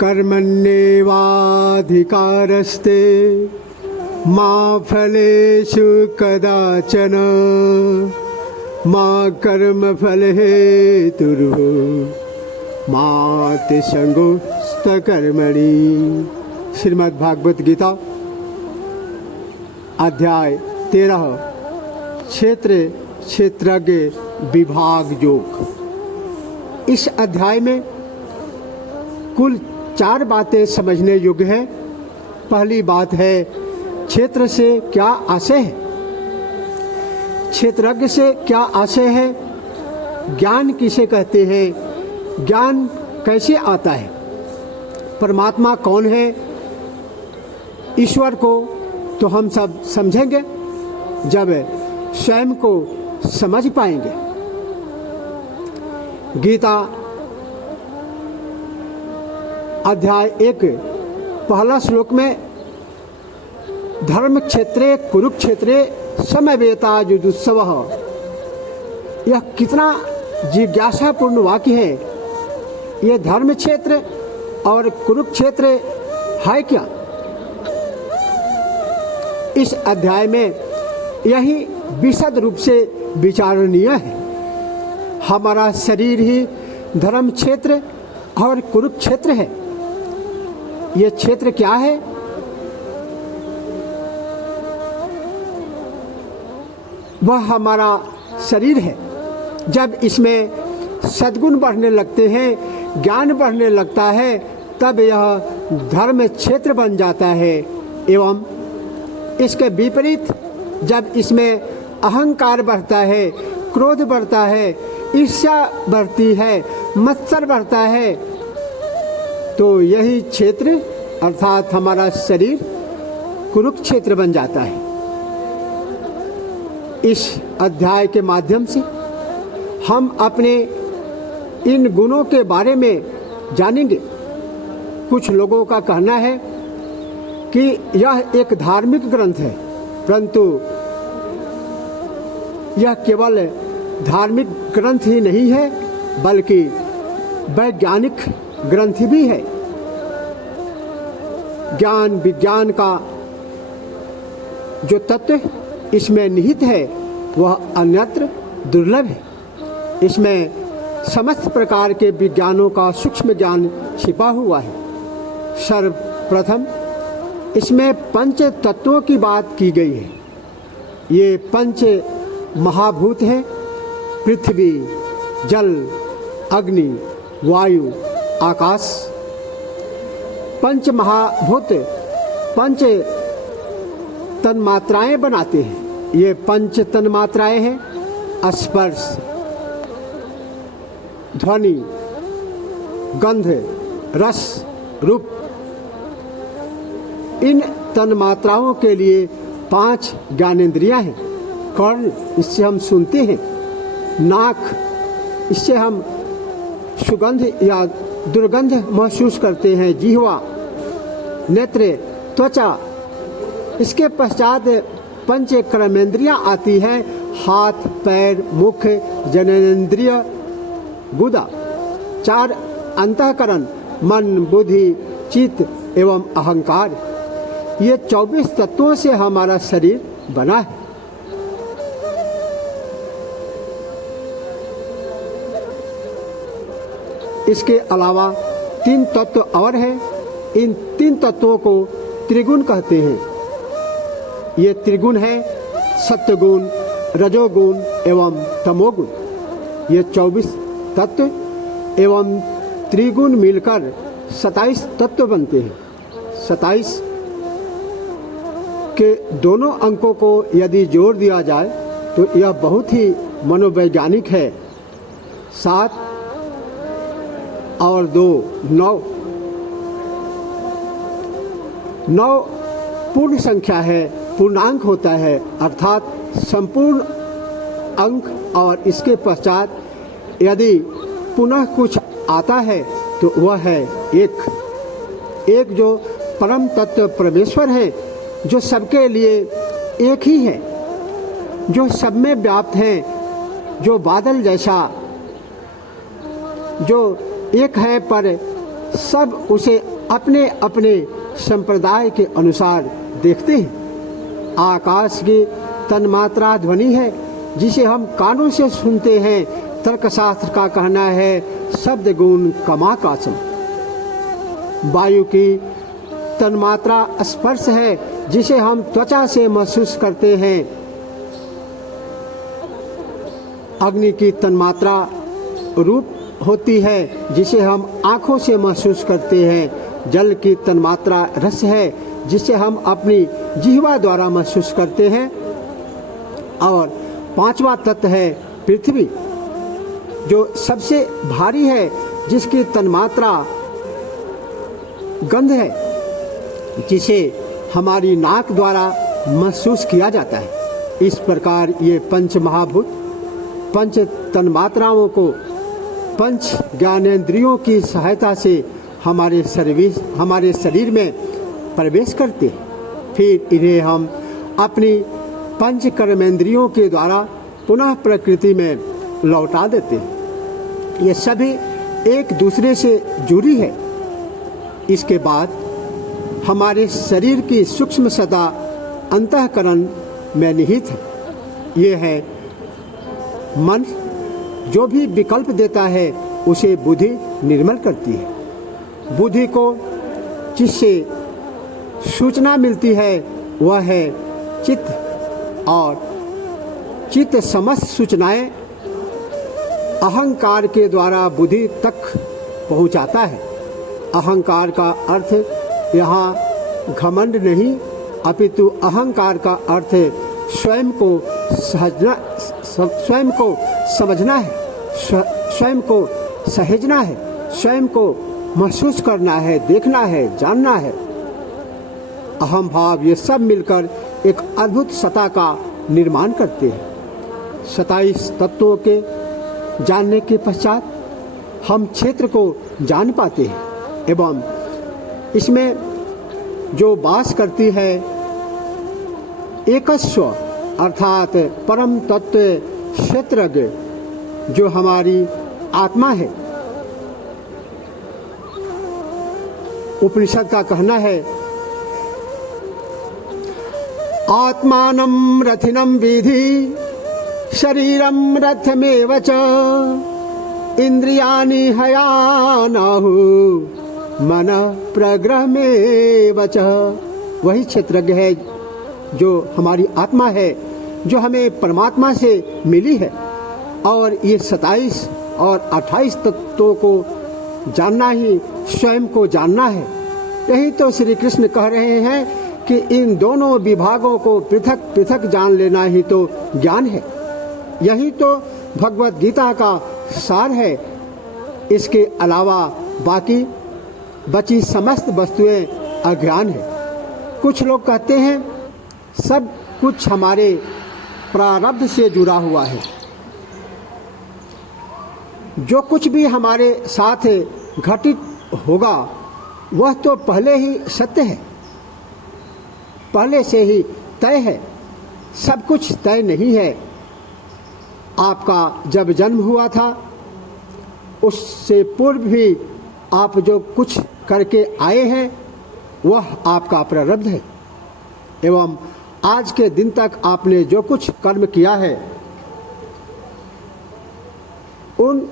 कर्मण्येवाधिकारस्ते मा फलेषु कदाचन मा कर्मफलहेतुर्भुः मा ते संगोऽस्तकर्मणि। श्रीमद्भागवत गीता अध्याय 13 क्षेत्र क्षेत्रज्ञ विभाग योग। इस अध्याय में कुल 4 बातें समझने योग्य है। पहली बात है क्षेत्र से क्या आशय है, क्षेत्रज्ञ से क्या आशय है, ज्ञान किसे कहते हैं, ज्ञान कैसे आता है, परमात्मा कौन है, ईश्वर को तो हम सब समझेंगे जब स्वयं को समझ पाएंगे। गीता अध्याय 1 पहला श्लोक में धर्म क्षेत्रे कुरुक्षेत्रे समवेता युजुत्सवः, यह कितना जिज्ञासापूर्ण वाक्य है। यह धर्म क्षेत्र और कुरुक्षेत्र है क्या? इस अध्याय में यही विशद रूप से विचारणीय है। हमारा शरीर ही धर्म क्षेत्र और कुरुक्षेत्र है। ये क्षेत्र क्या है? वह हमारा शरीर है। जब इसमें सद्गुण बढ़ने लगते हैं, ज्ञान बढ़ने लगता है, तब यह धर्म क्षेत्र बन जाता है। एवं इसके विपरीत जब इसमें अहंकार बढ़ता है, क्रोध बढ़ता है, ईर्ष्या बढ़ती है, मत्सर बढ़ता है, तो यही क्षेत्र अर्थात हमारा शरीर कुरुक्षेत्र बन जाता है। इस अध्याय के माध्यम से हम अपने इन गुणों के बारे में जानेंगे। कुछ लोगों का कहना है कि यह एक धार्मिक ग्रंथ है, परंतु यह केवल धार्मिक ग्रंथ ही नहीं है, बल्कि वैज्ञानिक ग्रंथ भी है। ज्ञान विज्ञान का जो तत्व इसमें निहित है वह अन्यत्र दुर्लभ है। इसमें समस्त प्रकार के विज्ञानों का सूक्ष्म ज्ञान छिपा हुआ है। सर्वप्रथम इसमें पंच तत्वों की बात की गई है। ये पंच महाभूत हैं: पृथ्वी, जल, अग्नि, वायु, आकाश। पंच महाभूत पंच तन्मात्राएं बनाते हैं। ये पंच तन्मात्राएं हैं: स्पर्श, ध्वनि, गंध, रस, रूप। इन तन्मात्राओं के लिए 5 ज्ञानेंद्रियां हैं। कर्ण, इससे हम सुनते हैं। नाक, इससे हम सुगंध या दुर्गंध महसूस करते हैं। जिह्वा, नेत्र, त्वचा। इसके पश्चात पंच कर्मेंद्रियां आती हैं: हाथ, पैर, मुख, जननेंद्रिय, गुदा। 4 अंतःकरण: मन, बुद्धि, चित्त एवं अहंकार। ये 24 तत्वों से हमारा शरीर बना है। इसके अलावा 3 तत्व और हैं। इन 3 तत्वों को त्रिगुण कहते हैं। ये त्रिगुण है सत्वगुण, रजोगुण एवं तमोगुण। ये 24 तत्व एवं त्रिगुण मिलकर 27 तत्व बनते हैं। 27 के दोनों अंकों को यदि जोड़ दिया जाए तो यह बहुत ही मनोवैज्ञानिक है। 7 और 2 9। 9 पूर्ण संख्या है, पूर्णांक होता है, अर्थात संपूर्ण अंक। और इसके पश्चात यदि पुनः कुछ आता है तो वह है एक जो परम तत्व परमेश्वर है, जो सबके लिए एक ही है, जो सब में व्याप्त हैं, जो बादल जैसा, जो एक है पर सब उसे अपने अपने संप्रदाय के अनुसार देखते हैं। आकाश की तन्मात्रा ध्वनि है जिसे हम कानों से सुनते हैं। तर्कशास्त्र का कहना है शब्द गुण कमाकाशम। वायु की तन्मात्रा स्पर्श है जिसे हम त्वचा से महसूस करते हैं। अग्नि की तन्मात्रा रूप होती है जिसे हम आँखों से महसूस करते हैं। जल की तन्मात्रा रस है जिसे हम अपनी जिह्वा द्वारा महसूस करते हैं। और पांचवा तत्व है पृथ्वी, जो सबसे भारी है, जिसकी तन्मात्रा गंध है, जिसे हमारी नाक द्वारा महसूस किया जाता है। इस प्रकार ये पंच महाभूत पंच तन्मात्राओं को पंच ज्ञानेंद्रियों की सहायता से हमारे शरीर में प्रवेश करते हैं। फिर इन्हें हम अपनी पंच कर्मेंद्रियों के द्वारा पुनः प्रकृति में लौटा देते हैं। ये सभी एक दूसरे से जुड़ी है। इसके बाद हमारे शरीर की सूक्ष्म सत्ता अंतःकरण में निहित है। ये है मन, जो भी विकल्प देता है उसे बुद्धि निर्मल करती है। बुद्धि को जिससे सूचना मिलती है वह है चित्त, और चित्त समस्त सूचनाएं अहंकार के द्वारा बुद्धि तक पहुंचाता है। अहंकार का अर्थ यहाँ घमंड नहीं, अपितु अहंकार का अर्थ स्वयं को समझना है, स्वयं को सहेजना है, स्वयं को महसूस करना है, देखना है, जानना है। अहम भाव ये सब मिलकर एक अद्भुत सत्ता का निर्माण करते हैं। 27 तत्वों के जानने के पश्चात हम क्षेत्र को जान पाते हैं एवं इसमें जो वास करती है एकस्व अर्थात परम तत्व क्षेत्रज्ञ, जो हमारी आत्मा है। उपनिषद का कहना है आत्मानं रथिनं विधि शरीरं रथमेव च इंद्रियाणि हयानाहु मन प्रग्रहमेव च। वही क्षेत्रज्ञ है जो हमारी आत्मा है, जो हमें परमात्मा से मिली है। और ये 27 और 28 तत्वों को जानना ही स्वयं को जानना है। यही तो श्री कृष्ण कह रहे हैं कि इन दोनों विभागों को पृथक पृथक जान लेना ही तो ज्ञान है। यही तो भगवत गीता का सार है। इसके अलावा बाकी बची समस्त वस्तुएं अज्ञान है। कुछ लोग कहते हैं सब कुछ हमारे प्रारब्ध से जुड़ा हुआ है। जो कुछ भी हमारे साथ घटित होगा वह तो पहले ही सत्य है, पहले से ही तय है। सब कुछ तय नहीं है। आपका जब जन्म हुआ था उससे पूर्व भी आप जो कुछ करके आए हैं वह आपका प्रारब्ध है, एवं आज के दिन तक आपने जो कुछ कर्म किया है उन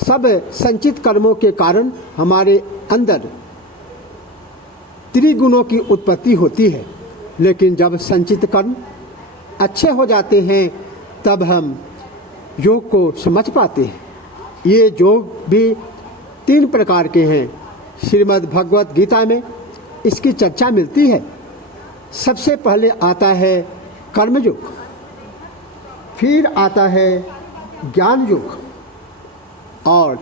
सब संचित कर्मों के कारण हमारे अंदर त्रिगुणों की उत्पत्ति होती है। लेकिन जब संचित कर्म अच्छे हो जाते हैं तब हम योग को समझ पाते हैं। ये योग भी 3 प्रकार के हैं। श्रीमद् भगवत गीता में इसकी चर्चा मिलती है। सबसे पहले आता है कर्म योग, फिर आता है ज्ञान योग, और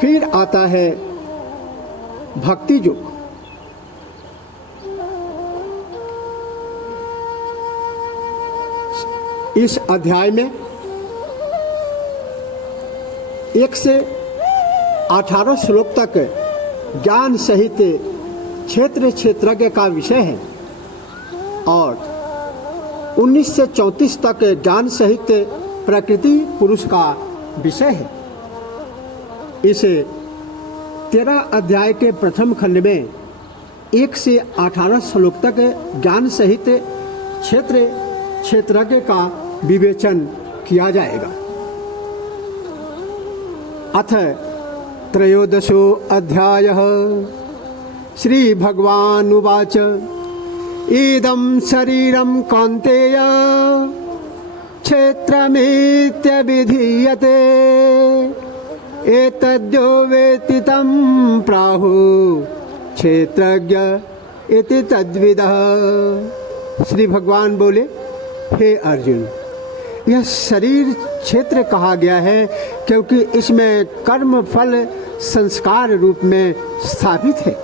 फिर आता है भक्ति योग। इस अध्याय में 1 से 18 श्लोक तक ज्ञान सहित क्षेत्रज्ञ का विषय है, और 19 से 34 तक ज्ञान सहित प्रकृति पुरुष का विषय है। इसे 13 अध्याय के प्रथम खंड में 1 से 18 श्लोक तक ज्ञान सहित क्षेत्रज्ञ का विवेचन किया जाएगा। अथ त्रयोदशो अध्यायः। श्री भगवानुवाच इदं शरीरं कौन्तेय क्षेत्रमित्यभिधीयते एतद्यो वेत्ति तं प्राहुः क्षेत्रज्ञ इति तद्विदः। श्री भगवान बोले, हे अर्जुन, यह शरीर क्षेत्र कहा गया है क्योंकि इसमें कर्म फल संस्कार रूप में स्थापित है।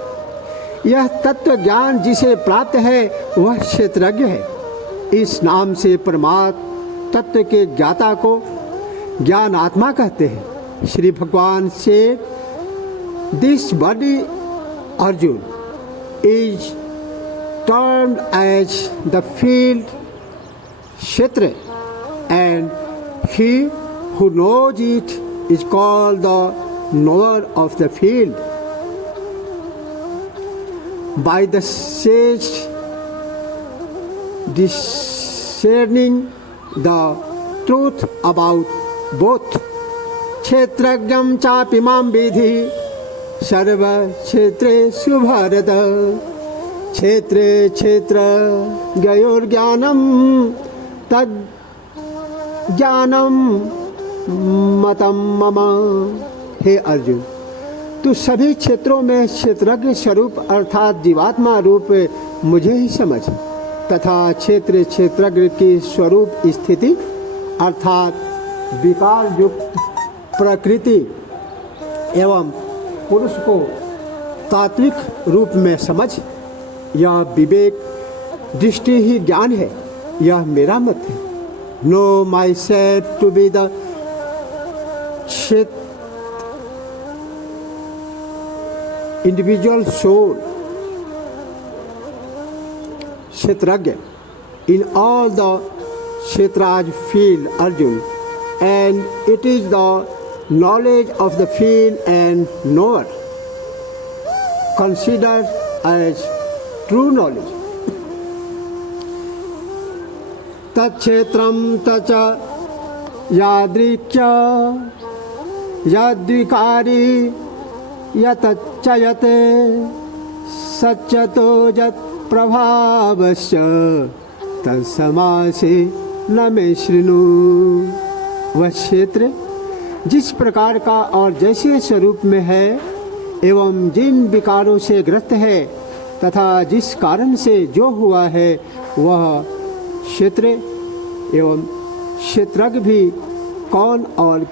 यह तत्व ज्ञान जिसे प्राप्त है वह क्षेत्रज्ञ है। इस नाम से परमात्मा तत्व के ज्ञाता को ज्ञान आत्मा कहते हैं। श्री भगवान से this body Arjun is termed as the field kshetra, and he who knows it is called the knower of the field. By the sage discerning the truth about both kshetrajnam chapimam vidhi sarva kshetreshu bharata क्षेत्रे क्षेत्र ज्ञयोर्ज्ञानम तद ज्ञानम मतम मम। हे अर्जुन, तू सभी क्षेत्रों में क्षेत्रज्ञ स्वरूप अर्थात जीवात्मा रूप मुझे ही समझ तथा क्षेत्र क्षेत्रज्ञ की स्वरूप स्थिति अर्थात विकार युक्त प्रकृति एवं पुरुष को तात्विक रूप में समझ। यह विवेक दृष्टि ही ज्ञान है, यह मेरा मत है। Know myself to be the individual soul क्षेत्रज्ञ इन ऑल द क्षेत्राज field Arjun, and it is the knowledge of the field and knower consider as true knowledge. तत्क्षेत्रं तच यादृक्य यद्विकारी यतच्च यत् सच्चतो यत् प्रभावस्य तत्समासे न मे शृणु। वह क्षेत्र जिस प्रकार का और जैसे स्वरूप में है एवं जिन विकारों से ग्रस्त है तथा जिस कारण से जो हुआ है वह क्षेत्र एवं क्षेत्रज्ञ भी कौन और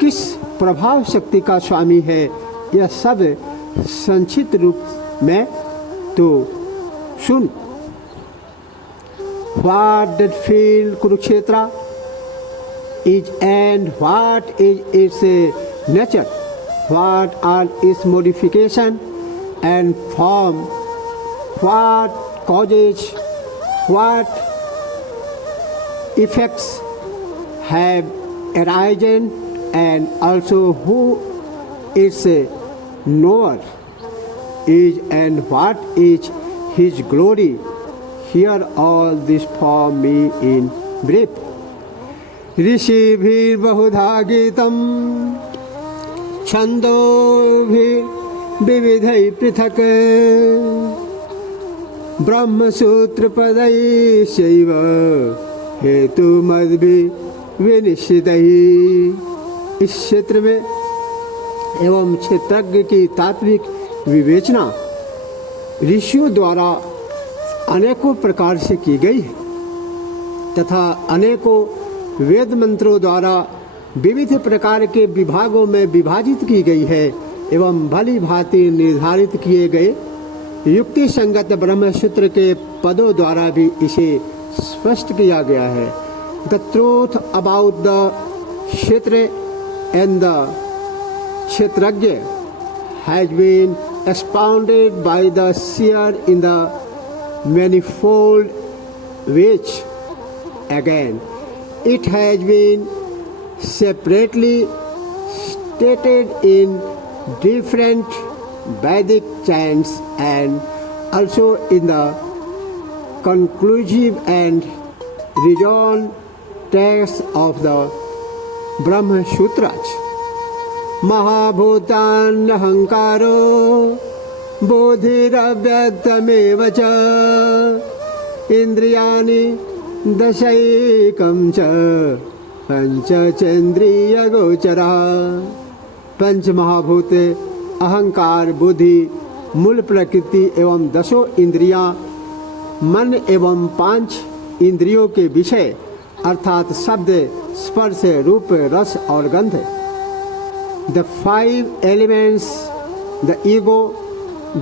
किस प्रभाव शक्ति का स्वामी है, यह सब संक्षिप्त रूप में तो सुन। What did field Kurukshetra is and what is its nature, what are its modification and form, what causes, what effects have arisen, and also who is a knower is and what is his glory. Hear all this for me in brief. ऋषिभिर्बहुधा गीतं छन्दोभिर्विविधैः पृथक् ब्रह्मसूत्रपदैश्चैव हेतुमद्भिर्विनिश्चितैः। इस क्षेत्र में एवं क्षेत्रज्ञ की तात्विक विवेचना ऋषियों द्वारा अनेकों प्रकार से की गई है तथा अनेकों वेद मंत्रों द्वारा विविध प्रकार के विभागों में विभाजित की गई है एवं भली भांति निर्धारित किए गए युक्ति संगत ब्रह्मसूत्र के पदों द्वारा भी इसे स्पष्ट किया गया है। The truth about the kshetra and the kshetrajna has been expounded by the seer in the manifold ways. Again, it has been separately stated in different Vedic chants and also in the conclusive and rejoined texts of the Brahma Sutras. महाभूतान्यहङ्कारो बोधिरव्यक्तमेव च इन्द्रियाणि दशैकं च पंचचेन्द्रियगोचरा। पंच महाभूत अहंकार, बुद्धि, मूल प्रकृति एवं दशों इंद्रियां, मन एवं 5 इंद्रियों के विषय अर्थात शब्द, स्पर्श, रूप, रस और गंध। The 5 elements, the ego,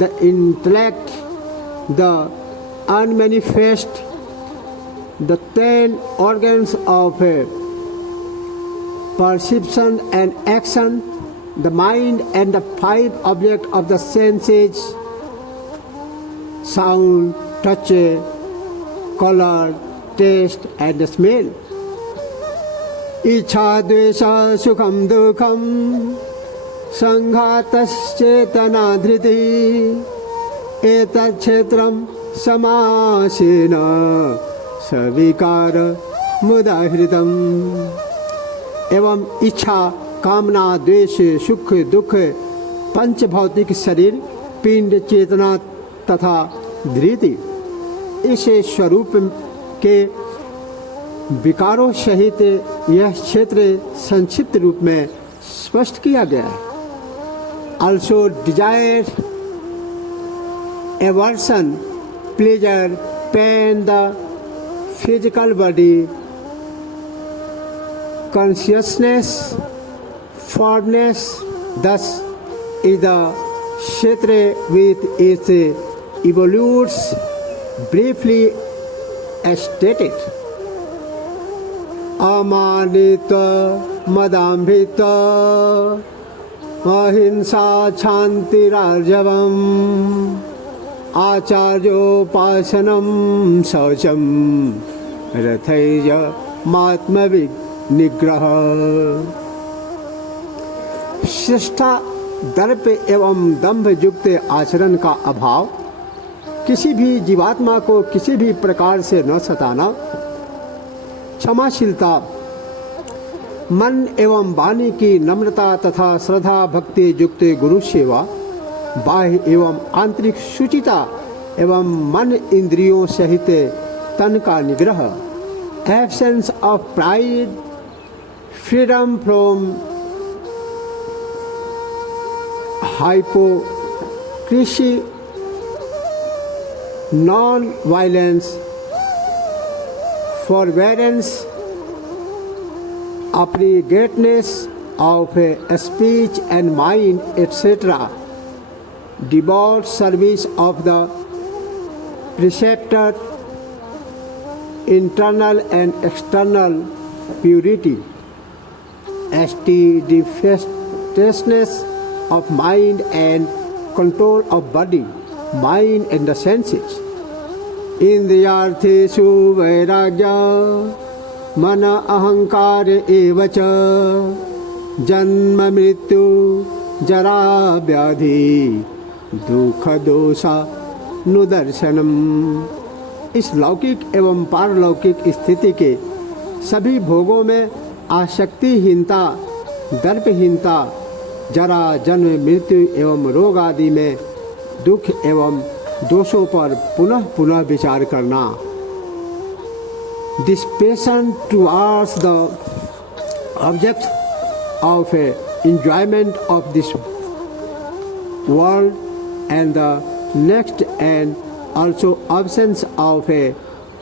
the intellect, the unmanifest, the 10 organs of perception and action, the mind and the 5 objects of the senses, sound, touch, color, taste and smell. इच्छा द्वेष सुखम दुखम संघातश्चेतना धृति एतत् क्षेत्रम समासेन सविकार मुदाहृतम। एवं इच्छा, कामना, द्वेष, सुख, दुख, पंच भौतिक शरीर, पिंड, चेतना तथा धृति, इस स्वरूप के विकारों सहित यह क्षेत्र संक्षिप्त रूप में स्पष्ट किया गया है। Also desire, aversion, pleasure, pain, the physical body, consciousness, formness, thus is the kshetra with its evolutes briefly stated. अमानित मदाम्भित अहिंसा शांतिरार्जवम् आचार्योपासनं शौचं रथैर्यमात्मविनिग्रह। श्रेष्ठा, दर्प एवं दंभ युक्त आचरण का अभाव, किसी भी जीवात्मा को किसी भी प्रकार से न सताना, क्षमाशीलता, मन एवं वाणी की नम्रता तथा श्रद्धा भक्ति युक्त गुरु सेवा, बाह्य एवं आंतरिक शुचिता एवं मन इंद्रियों सहित तन का निग्रह, absence of pride, freedom from hypocrisy, non-violence, forbearance, appropriateness of speech and mind, etc. Devout service of the preceptor, internal and external purity, steadfastness of mind and control of body, mind and the senses. इंद्रियार्थेषु वैराग्य मन अहंकार एव च जन्म मृत्यु जरा व्याधि दुख दोषा नुदर्शनम। इस लौकिक एवं पारलौकिक स्थिति के सभी भोगों में आसक्तिहीनता, दर्पहीनता, जरा, जन्म, मृत्यु एवं रोग आदि में दुख एवं दोषों पर पुनः पुनः विचार करना। This passion towards the object of enjoyment of this world and the next, and also absence of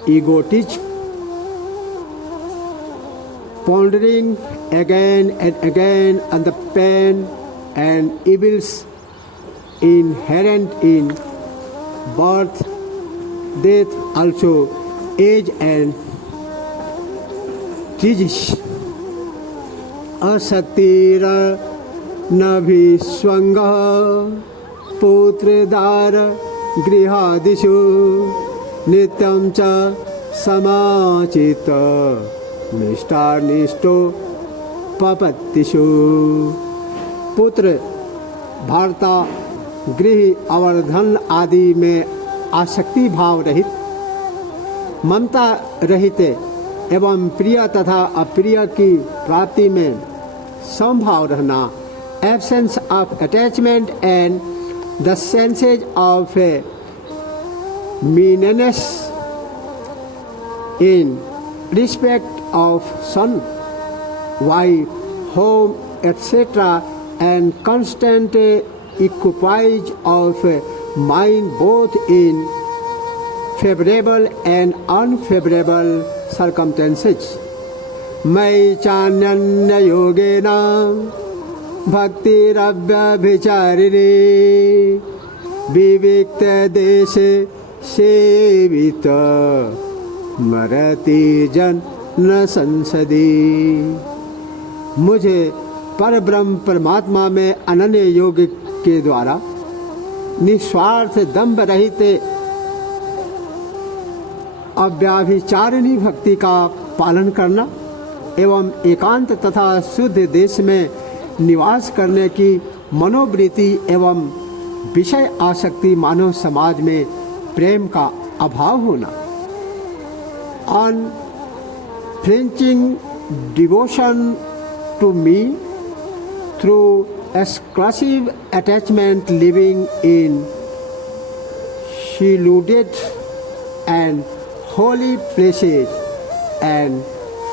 egotism, pondering again and again on the pain and evils inherent in birth, death, also age and disease. असक्तिर नभिस्वङ्गः पुत्रदार गृहादिषु नित्यं च समाचित निष्ठानिष्ठो पपत्तिषु। पुत्र, भर्ता, गृह और धन आदि में आसक्ति भाव रहित, ममता रहित एवं प्रिय तथा अप्रिय की प्राप्ति में समभाव रहना, absence of attachment and the senses of meanness in respect of son, wife, home etc. and constant equipage of mind both in favorable and unfavorable circumstances. मयि चान्यन्य योगेन भक्तिरव्यभिचारिणी विविक्त देश सेवित मरति जन न संसदी। मुझे परब्रह्म परमात्मा में अनन्य योग के द्वारा निस्वार्थ दंभ रहित अव्याभिचारिणी भक्ति का पालन करना एवं एकांत तथा शुद्ध देश में निवास करने की मनोवृत्ति एवं विषय आसक्ति मानव समाज में प्रेम का अभाव होना, unflinching devotion to me through exclusive attachment, living in secluded and holy places and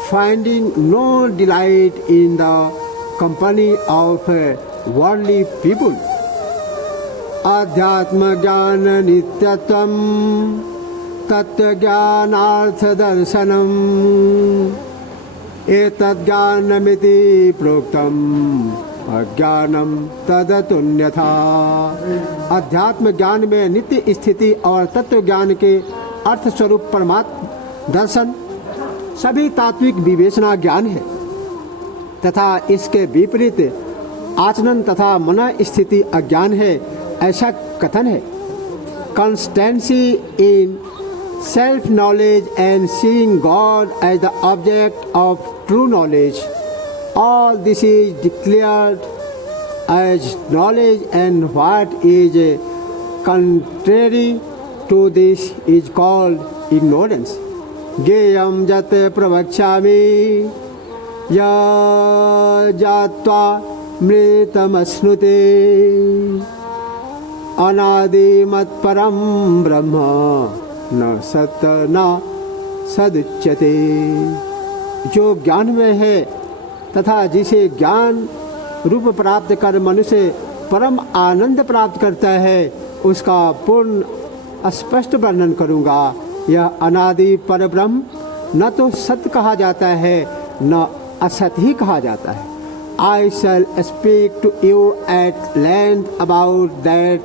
finding no delight in the company of worldly people. अध्यात्म ज्ञान नित्यत्वम तत्व ज्ञानार्थ दर्शनम एतद्ज्ञानमिति प्रोक्तम अज्ञानम तदतुन्यथा। अध्यात्म ज्ञान में नित्य स्थिति और तत्व ज्ञान के अर्थ स्वरूप परमात्म दर्शन सभी तात्विक विवेचना ज्ञान है तथा इसके विपरीत आचरण तथा मन स्थिति अज्ञान है, ऐसा कथन है। Consistency in self knowledge and seeing God as the object of true knowledge, all this is declared as knowledge, and what is contrary to this is called ignorance. ज्ञेयं यत् प्रवक्ष्यामि यज्ञात्वा मृतमश्नुते अनादिमत्परं ब्रह्म न सत न सदुच्यते। जो ज्ञान में है तथा जिसे ज्ञान रूप प्राप्त कर मनुष्य परम आनंद प्राप्त करता है, उसका पूर्ण स्पष्ट वर्णन करूँगा। यह अनादि परब्रह्म न तो सत्य कहा जाता है न असत ही कहा जाता है। I shall speak to you at length about that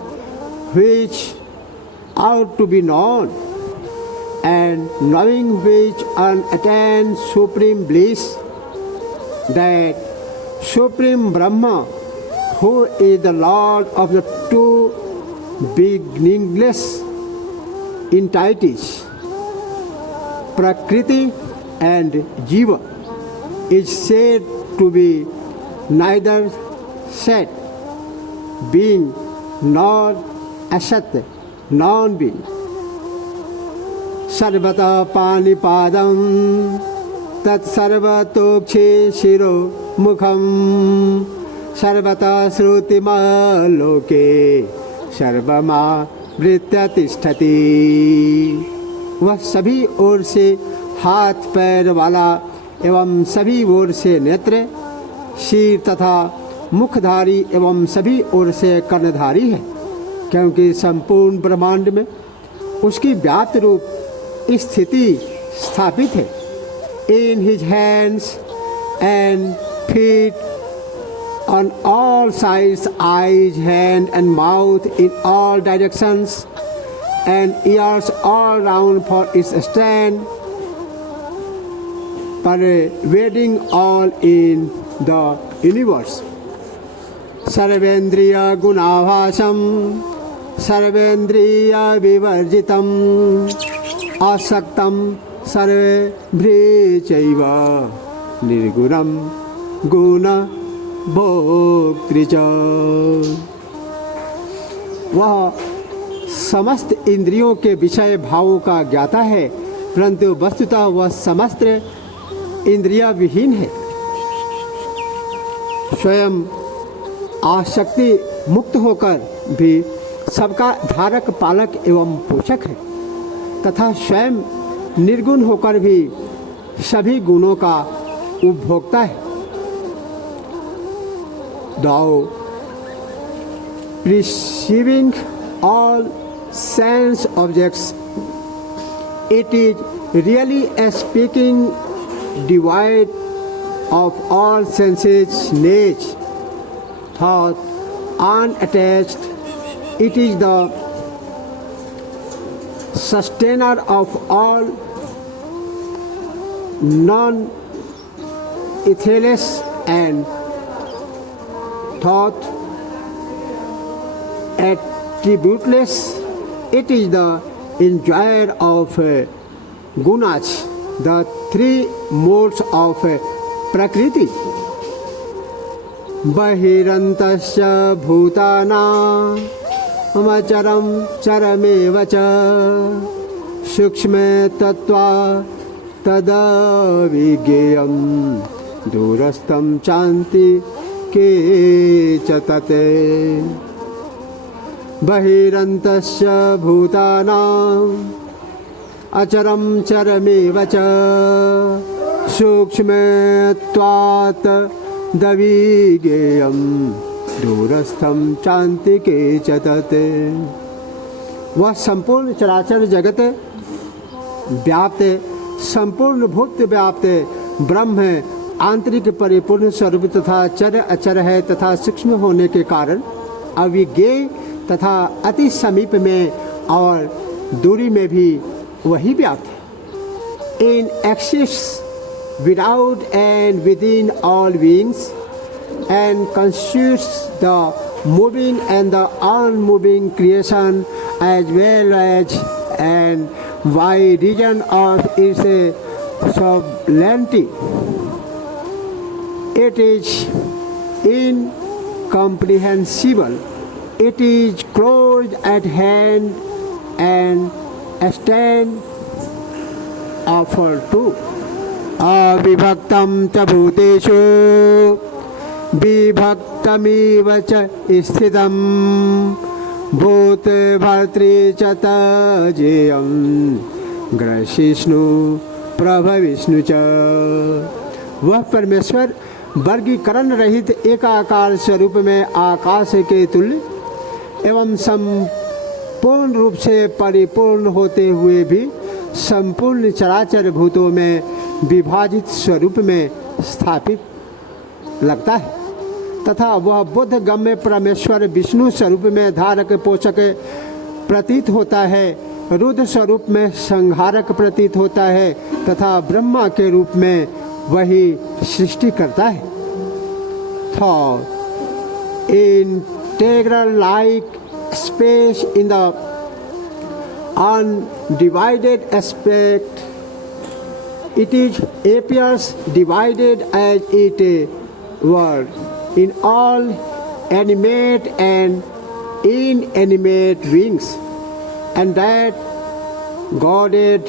which ought to be known, and knowing which unattained supreme bliss, that supreme Brahma, who is the Lord of the two beginningless entities, Prakriti and Jiva, is said to be neither Sat, being, nor Asat, non-being. सर्वतः पाणिपादं तत्सर्वतोक्षे शिरो मुखं सर्वतः श्रुतिमलोके सर्वमावृत्य तिष्ठति। वह सभी ओर से हाथ पैर वाला एवं सभी ओर से नेत्र, शीर तथा मुखधारी एवं सभी ओर से कर्णधारी है, क्योंकि संपूर्ण ब्रह्मांड में उसकी व्याप्त रूप स्थिति स्थापित है। In his hands and feet on all sides, eyes, hand and mouth in all directions, and years all round for its stand, pervading all in the universe. सर्वेंद्रिय गुणाभासम सर्वेंद्रिय विवर्जितम आसक्तम सर्वेभ्री चैव निर्गुणम गुण भोक्तृ च। वह समस्त इंद्रियों के विषय भावों का ज्ञाता है, परंतु वस्तुतः वह समस्त इंद्रिया विहीन है। स्वयं आसक्ति मुक्त होकर भी सबका धारक, पालक एवं पोषक है तथा स्वयं निर्गुण होकर भी सभी गुणों का उपभोक्ता है। Thou perceiving all sense objects, it is really a speaking devoid of all senses, nature, thought, unattached. It is the sustainer of all non-etheless and thought attributeless. It is the enjoyer of gunas, the three modes of prakriti. बहिरन्तस्य भूतानाम् अचरं चरमेव च सूक्ष्मतत्त्वात् तदविज्ञेयं दूरस्थं चान्तिके च तत्। बहिरन्तस्य भूतानाम् अचरं चरमेव च सूक्ष्मत्वात् तदविज्ञेयं दूरस्थं चान्तिके च तत्। वह संपूर्ण चराचर जगत व्याप्त, संपूर्ण भूत व्याप्त ब्रह्म है, आंतरिक परिपूर्ण स्वरूप तथा चर अचर है तथा सूक्ष्म होने के कारण अविज्ञेय तथा अति समीप में और दूरी में भी वही व्याप्त है। इन axis without and within all beings and constitutes the moving and the unmoving creation as well as and by reason of its sovereignty. It is incomprehensible. It is close at hand and stand offer to. अविभक्तं च भूतेषु विभक्तमिव च स्थितं भूतभर्तृ च तजेयं ग्रसिष्णु प्रभविष्णु च। वह परमेश्वर वर्गीकरण रहित एकाकार स्वरूप में आकाश के तुल्य एवं संपूर्ण रूप से परिपूर्ण होते हुए भी संपूर्ण चराचर भूतों में विभाजित स्वरूप में स्थापित लगता है तथा वह बुद्ध गम्य परमेश्वर विष्णु स्वरूप में धारक पोषक प्रतीत होता है, रुद्र स्वरूप में संहारक प्रतीत होता है तथा ब्रह्मा के रूप में वही सृष्टि करता है। For integral like space in the undivided aspect, it is appears divided as it were in all animate and inanimate beings, and that Godhead,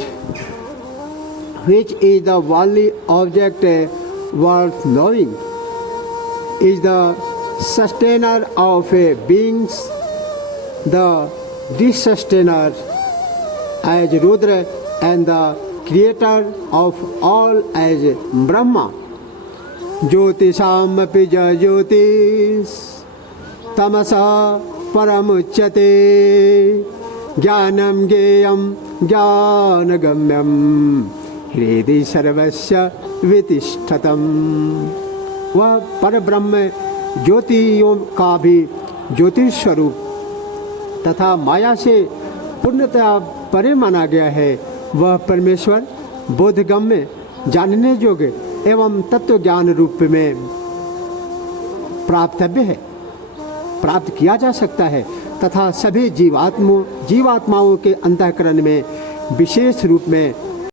which is the only object worth knowing, is the sustainer of beings, the dissustainer as Rudra, and the creator of all as Brahma. ज्योतिषामपि ज्योतिष तमसा परमुच्यते ज्ञानं ज्ञेयं ज्ञानगम्यं हृदि सर्वस्य वितिष्ठतम्। वह परब्रह्म ज्योतियों का भी ज्योतिष स्वरूप तथा माया से पूर्णतया परे माना गया है। वह परमेश्वर बोधगम्य, जानने योग्य एवं तत्व ज्ञान रूप में प्राप्तव्य है, प्राप्त किया जा सकता है तथा सभी जीवात्माओं के अंतःकरण में विशेष रूप में